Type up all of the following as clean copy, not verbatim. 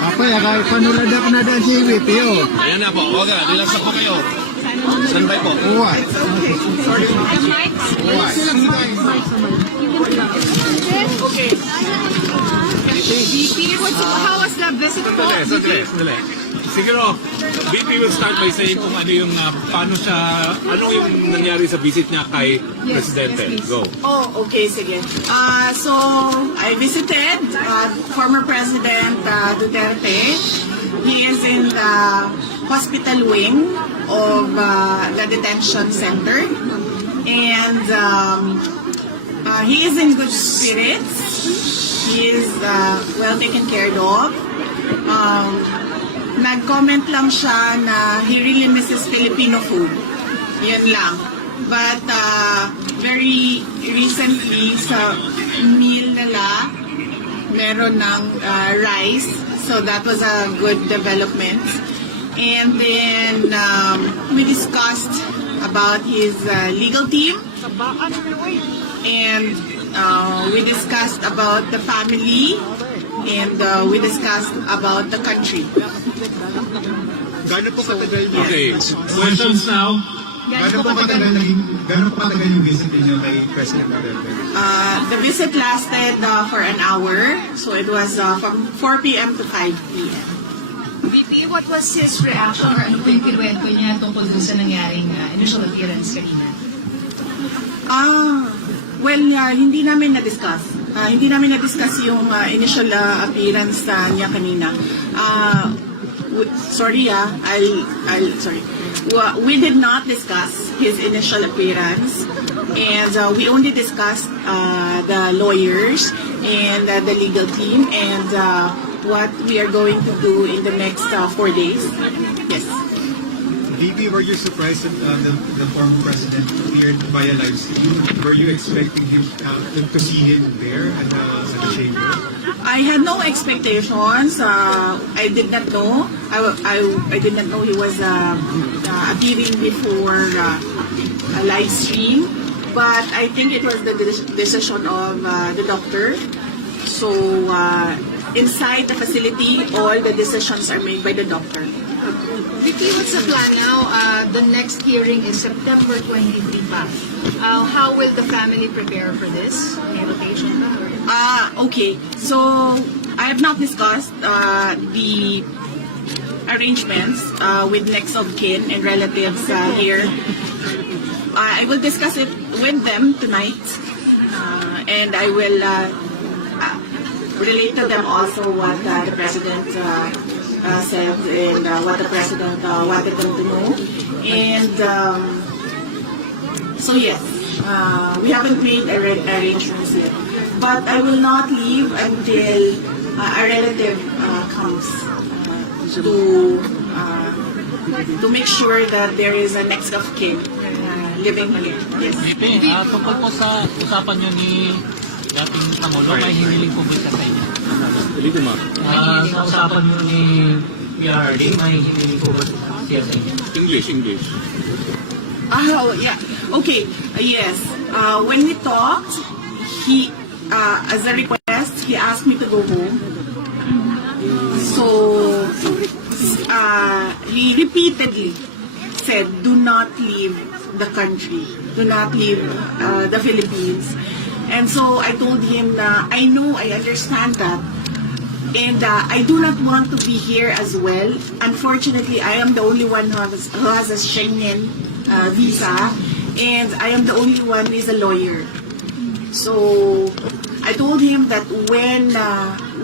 Apa ya kahit panulad ako na daan si VP oh. Ayan na po. Okay, relax na po kayo. Standby po. Uwat. Okay. VP, how was the visit po? Sandali. Siguro, VP will start by saying kung ano yung, paano siya, ano yung nangyari sa visit niya kay Presidente. Go. Oh, okay, sige. So, I visited former President Duterte. He is in the hospital wing of the detention center. And he is in good spirits. He is well taken care of. Nag-comment lang siya na he really misses Filipino food. Yan lang. But very recently sa meal nila, meron ng rice. So that was a good development. And then we discussed about his legal team. And we discussed about the family. And we discussed about the country. Gano'n po katagal niya? Okay, questions now. Gano'n po katagal yung visit niyo kay President Duterte? The visit lasted for an hour. So it was from 4 p.m. to 5 p.m. VP, what was his reaction or ano po yung kinuwento niya tungkol dun sa nangyaring initial appearance kanina? Hindi namin na-discuss. Hindi namin na-discuss yung initial appearance niya kanina. Sorry. We did not discuss his initial appearance, and we only discussed the lawyers and the legal team and what we are going to do in the next 4 days. Yes. VP, were you surprised that the former president appeared via live stream? Were you expecting him to see him there at the chamber? I had no expectations. I did not know. I did not know he was appearing before a live stream. But I think it was the decision of the doctor. So inside the facility, all the decisions are made by the doctor. VP, what's the plan now? The next hearing is September 23 pa. How will the family prepare for this? May rotation ba? Okay. So I have not discussed the arrangements with next of kin and relatives here. I will discuss it with them tonight, and I will relate to them also what the president said and what the president wanted them to know. And so yes, we haven't made arrangements yet. But I will not leave until a relative comes to make sure that there is a next of kin living here. Yes. VP, tungkol po sa usapan nyo ni dating Pangulo, may hiniling po ba sa inyo? Sa usapan nyo ni PRD, may hiniling po ba siya sa inyo? English. Oh, yeah. Okay. Yes. When we talked, he, as a request, he asked me to go home. So, he repeatedly said, do not leave the country. Do not leave the Philippines. And so I told him na I know, I understand that. And I do not want to be here as well. Unfortunately, I am the only one who has a Schengen visa. And I am the only one who is a lawyer. So I told him that when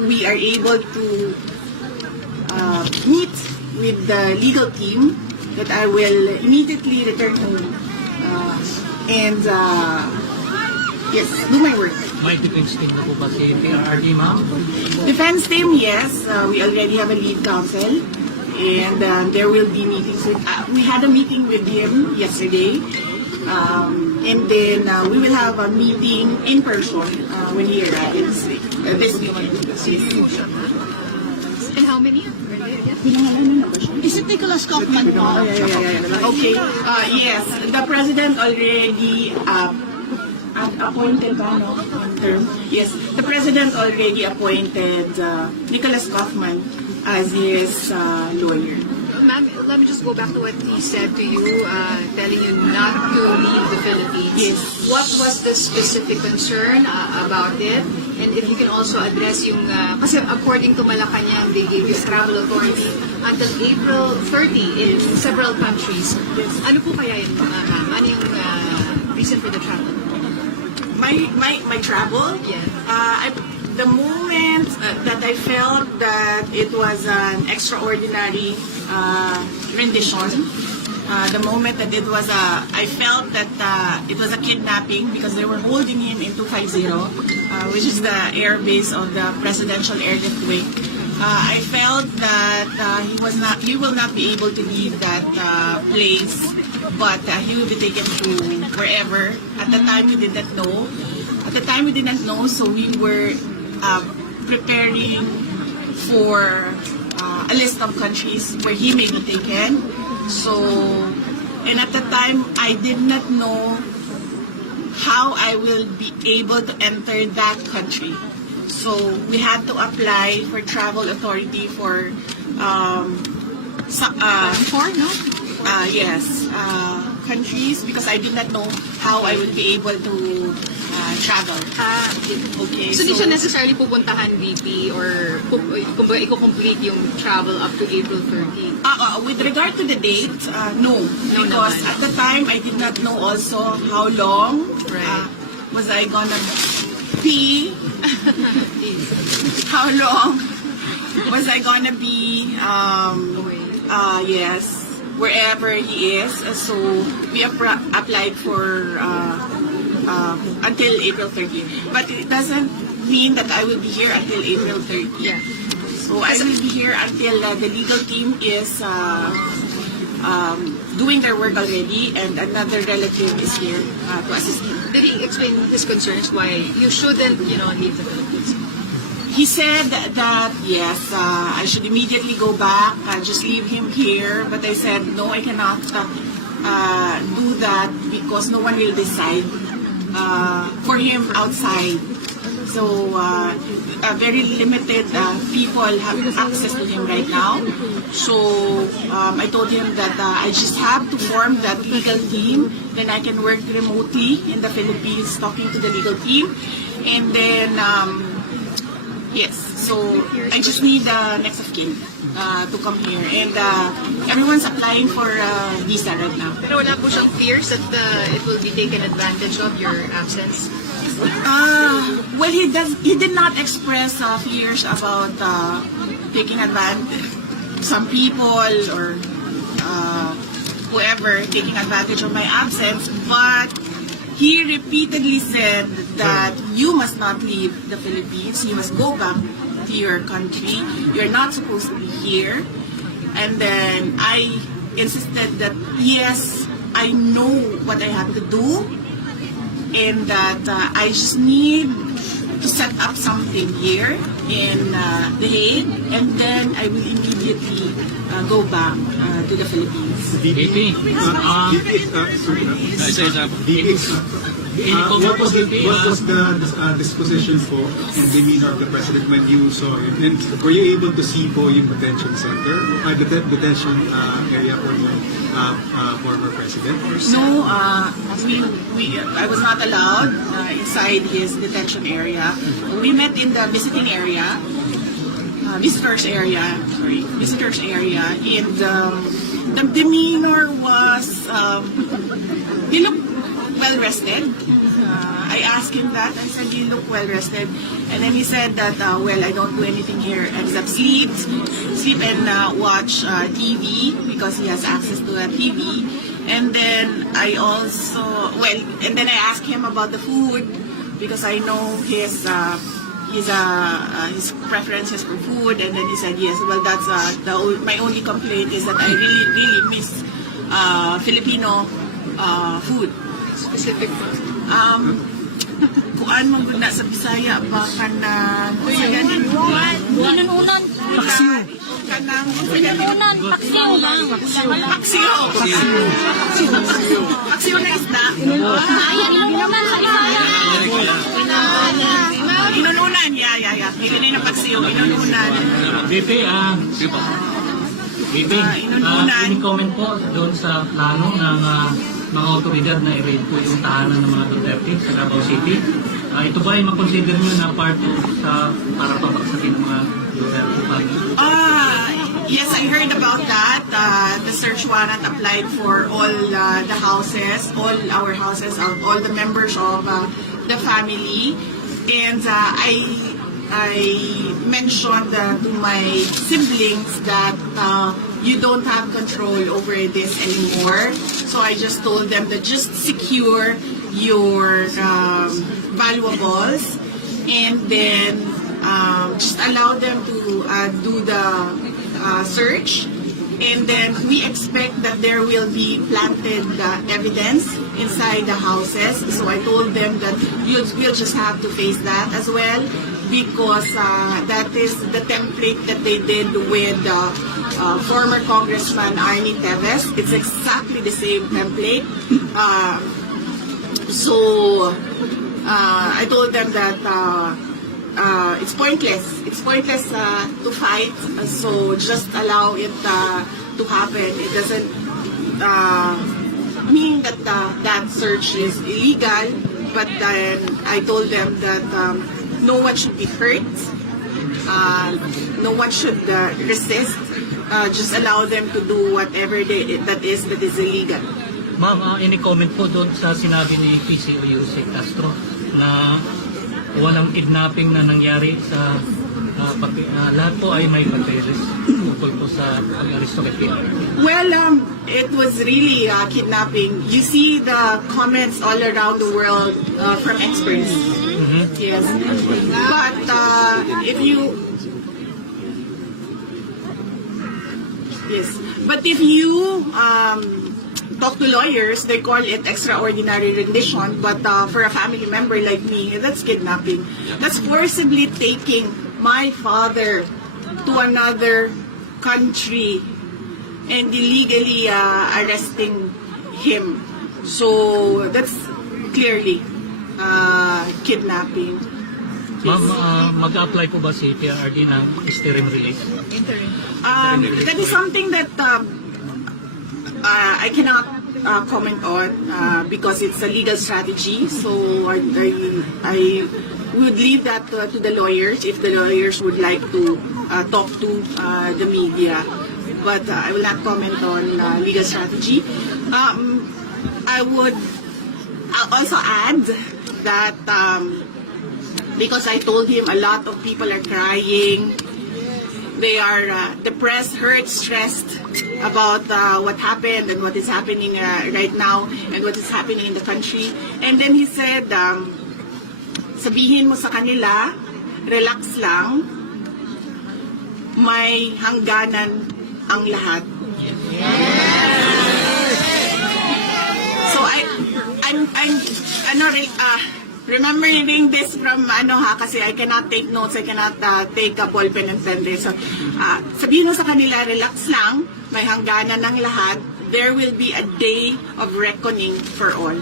we are able to meet with the legal team, that I will immediately return home and yes, do my work. May defense team na po ba si PRD, ma'am? Defense team, yes. We already have a lead counsel. And there will be meetings with, we had a meeting with him yesterday. And then we will have a meeting in person when he arrives this weekend. And how many? Is it Nicholas Kaufman? Okay. Yes, the president already appointed ba, no? Term. Yes, the president already appointed Nicholas Kaufman as his lawyer. Ma'am, let me just go back to what he said to you, telling you not to leave the Philippines. Yes. What was the specific concern about it? And if you can also address yung, kasi according to Malacanang, they gave you a travel authority until April 30 in several countries. Ano po kaya yun, ma'am? Ano yung reason for the travel? My travel? Yes. The moment that I felt that it was an extraordinary rendition, the moment that it was I felt that it was a kidnapping because they were holding him in 250, which is the air base of the Presidential Airlift Wing. I felt that he will not be able to leave that place, but he will be taken to wherever. At the time we didn't know. So we were preparing for a list of countries where he may be taken. So, and at the time, I did not know how I will be able to enter that country. So we had to apply for travel authority for countries because I did not know how I would be able to travel. Okay. So, di siya necessarily pupuntahan, VP, or kumbaga i-complete yung travel up to April 30? With regard to the date, no. No Because naman. at the time, I did not know also how long Right. was I gonna be, how long was I gonna be, yes, wherever he is. So we applied for until April 30. But it doesn't mean that I will be here until April 30. Yeah. So I will be here until the legal team is doing their work already, and another relative is here to assist me. Did he explain his concerns why you shouldn't, leave the Philippines? He said that yes, I should immediately go back, just leave him here. But I said no, I cannot do that because no one will decide for him outside. So very limited people have access to him right now. So I told him that I just have to form that legal team. Then I can work remotely in the Philippines talking to the legal team. And then, yes, so I just need next of kin to come here. And everyone's applying for visa right now. Pero wala po siyang fears that it will be taken advantage of, your absence? Well, he did not express fears about taking advantage. Some people or whoever taking advantage of my absence, but he repeatedly said that you must not leave the Philippines. You must go back to your country. You're not supposed to be here. And then I insisted that yes, I know what I have to do, and that I just need to set up something here in The Hague, and then I will immediately go back to the Philippines. VP, What was the disposition po and demeanor of the president when you saw him? And were you able to see po yung detention center, detention area for the former president? No, I was not allowed inside his detention area. We met in the visitors area, and the demeanor was, he looked well rested. I asked him that. I said, you look well rested. And then he said that, well, I don't do anything here except sleep and watch TV because he has access to a TV. And then I also, and then I asked him about the food because I know his preferences for food. And then he said, yes, well, that's my only complaint is that I really miss Filipino food. Specific Kuan mo na sa Bisaya ba kanang Inununan. kanang Inununan. Paksiw lang. paksiw na isda. Ayan, inununan sa Bisaya. Paksiw, inununan. BP, BP, inununan. any comment po doon sa plano ng mga otoridad na i-raid po yung tahanan ng mga Duterte sa Davao City? Ito ba ay makonsider nyo na part sa para pabaksakin ng mga Duterte family? Yes, I heard about that. The search warrant applied for all the houses, all our houses, all the members of the family. And I mentioned to my siblings that you don't have control over this anymore. So I just told them that just secure your valuables and then just allow them to do the search. And then we expect that there will be planted evidence inside the houses. So I told them that we'll just have to face that as well because that is the template that they did with former Congressman Arnie Teves. It's exactly the same template. So I told them that it's pointless. It's pointless to fight. So just allow it to happen. It doesn't mean that that search is illegal. But then I told them that no one should be hurt. No one should resist. Just allow them to do whatever that is illegal. Ma'am, any comment po doon sa sinabi ni PCO Yusek Castro na walang kidnapping na nangyari sa lahat po ay may papeles tungkol po sa pag-aristo kay PRRD? Well, it was really kidnapping. You see the comments all around the world from experts. Yes. But if you talk to lawyers, they call it extraordinary rendition. But for a family member like me, that's kidnapping. That's forcibly taking my father to another country and illegally arresting him. So that's clearly kidnapping. Ma'am, mag-apply po ba si PRRD ng interim release? That is something that I cannot comment on because it's a legal strategy. So I would leave that to the lawyers if the lawyers would like to talk to the media. But I will not comment on legal strategy. I would also add that because I told him a lot of people are crying. They are depressed, hurt, stressed about what happened and what is happening right now and what is happening in the country. And then he said, sabihin mo sa kanila, relax lang, may hangganan ang lahat. So I'm remembering this from kasi I cannot take notes, I cannot take a ball pen and pen this. So, sabihin mo sa kanila, relax lang, may hangganan ng lahat. There will be a day of reckoning for all.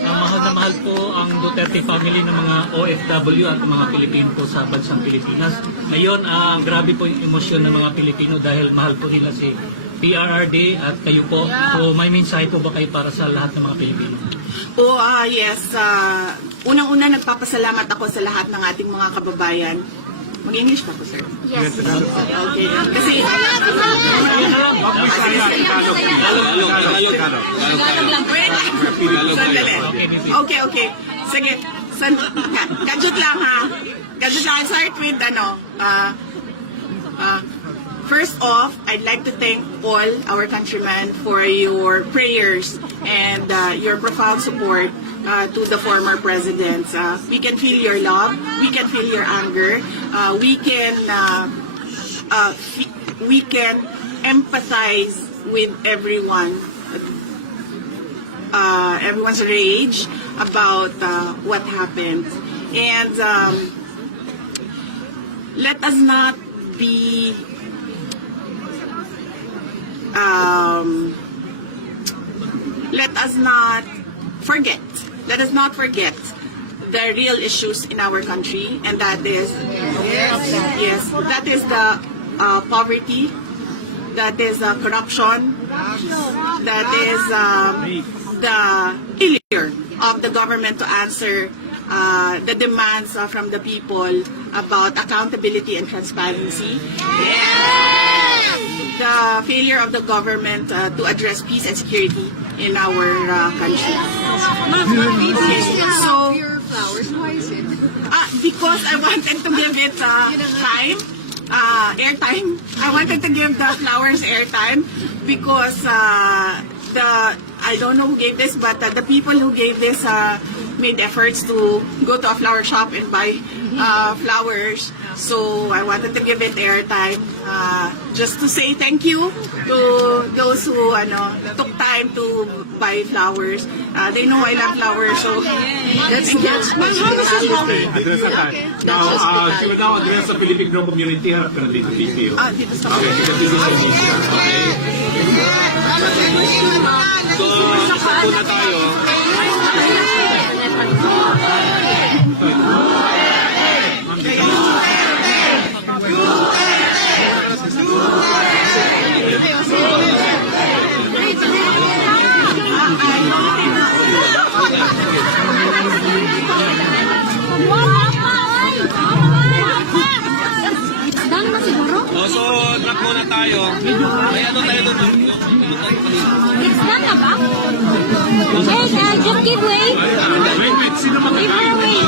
Mahal na mahal po ang Duterte family ng mga OFW at mga Pilipino po sa bansang Pilipinas. Ngayon, grabe po yung emosyon ng mga Pilipino dahil mahal po nila si PRRD at kayo po. So may mensahe po ba kayo para sa lahat ng mga Pilipino? Yes. Unang-una, nagpapasalamat ako sa lahat ng ating mga kababayan. Mag-English ka po, sir? Yes. Okay. Kasi... Sandali. Okay. Sige. Gadget lang, ha? Gadget lang. I'll start with, first off, I'd like to thank all our countrymen for your prayers and your profound support to the former presidents. We can feel your love, we can feel your anger, we can empathize with everyone's rage about what happened. And let us not be let us not forget the real issues in our country, and that is that is the poverty, that is corruption, that is the failure of the government to answer the demands from the people about accountability and transparency. The failure of the government to address peace and security in our country. So, Your flowers, why is it? because I wanted to give it time, airtime. I wanted to give the flowers airtime because I don't know who gave this, but the people who gave this made efforts to go to a flower shop and buy flowers. So I wanted to give it airtime just to say thank you to those who took time to buy flowers. They know I love flowers, so thank you. Address ka. Now, she will now address the Filipino community. Harap ka na dito, VP. Dito sa Okay, sige, dito sa Asia. Okay. So, sakto na tayo. Dami na siguro? So, drop muna tayo. May ano tayo doon? It's done na ba? Hey, just give way. Wait, sino Give her way.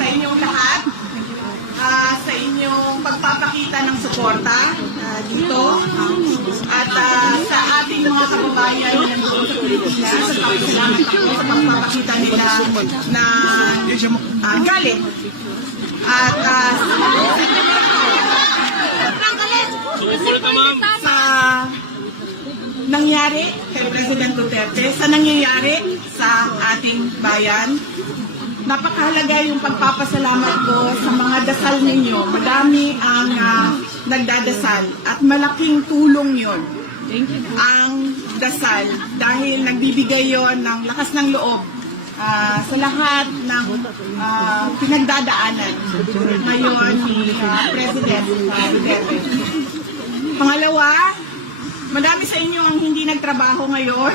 Sa inyong lahat, sa inyong pagpapakita ng suporta dito, at sa ating mga kababayan na nandito sa Pilipinas, salamat ako sa pagpapakita nila na galit. At sa nangyari kay President Duterte, sa nangyayari sa ating bayan, napakahalaga yung pagpapasalamat ko sa mga dasal ninyo. Madami ang nagdadasal at malaking tulong yon ang dasal dahil nagbibigay yon ng lakas ng loob sa lahat ng pinagdadaanan ngayon ni President Duterte. Pangalawa, madami sa inyo ang hindi nagtrabaho ngayon.